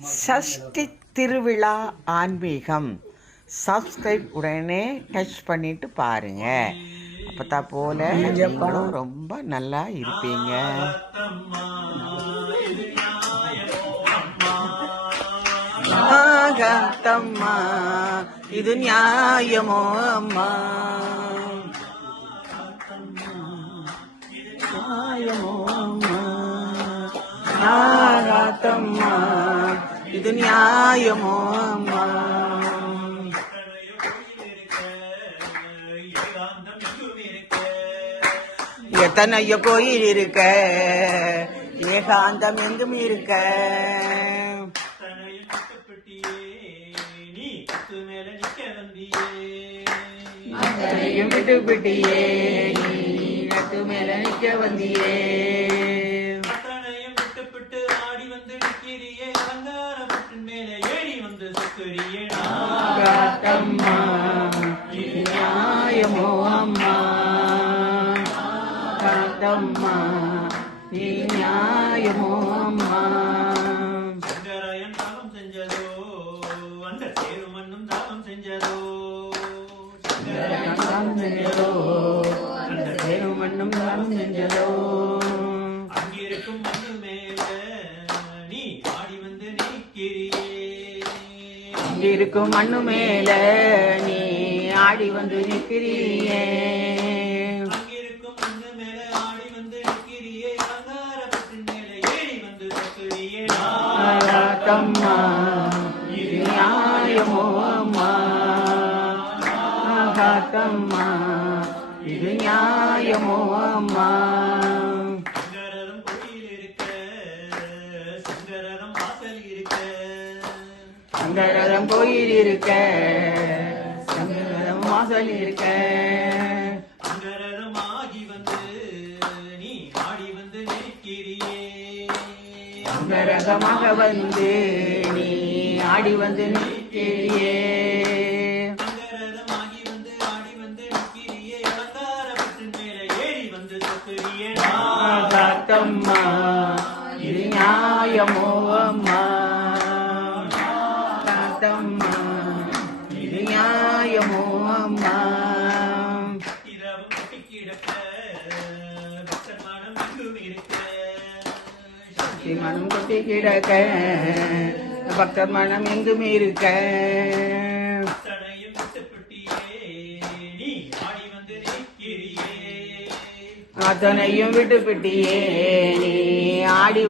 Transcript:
சஷ்டி திருவிழா ஆன்மீகம். சப்ஸ்கிரைப் உடனே டச் பண்ணிட்டு பாருங்க. அப்பத்தா போல நீங்களும் ரொம்ப நல்லா இருப்பீங்க. ஆகாத்தம்மா இது நியாயமோ அம்மா? நியாயமோ அம்மா? ஆகாத்தம்மா இது நியாயமோ அம்மா? எத்தனைய கோயில் இருக்க ஏகாந்தம் எங்கும் இருக்க. அத்தனையும் விட்டு விட்டியே நீ நட்டு மேல நிக்க வந்தியே. காத்தம்மா இது நியாயமோ அம்மா? காத்தம்மா நீ நியாயமோ அம்மா? தானம் செஞ்சதோ அந்த தேனும் மண்ணும் தானம் செஞ்சதோ? அங்கிருக்கும் மண்ணு மேல நீ ஆடி வந்து நிற்கிறியே இருக்கும் மண்ணு மேல நீ ஆடி வந்து நிற்கிறியே. காத்தம்மா இது நியாயமோ அம்மா? காத்தம்மா இது நியாயமோ அம்மா சங்கரதம் கோயில் இருக்க சங்கரதம் வாசல் இருக்க சங்கரதம் கோயில் இருக்க சங்கரதம் வாசல் இருக்க. அங்கரதம் ஆகி வந்து நீ ஆடி வந்து நிற்கிறியே. சங்கரகமாக வந்து நீ ஆடி வந்து நிற்கிறியே. அங்கரதமாகி வந்து ஆடி வந்து நிற்கிறியே. அம்மா இரவும் மனம் கொட்டி கிடக்க பக்தர் மனம் எங்கும் இருக்க அத்தனையும் விட்டு பிட்டியே நீ ஆடி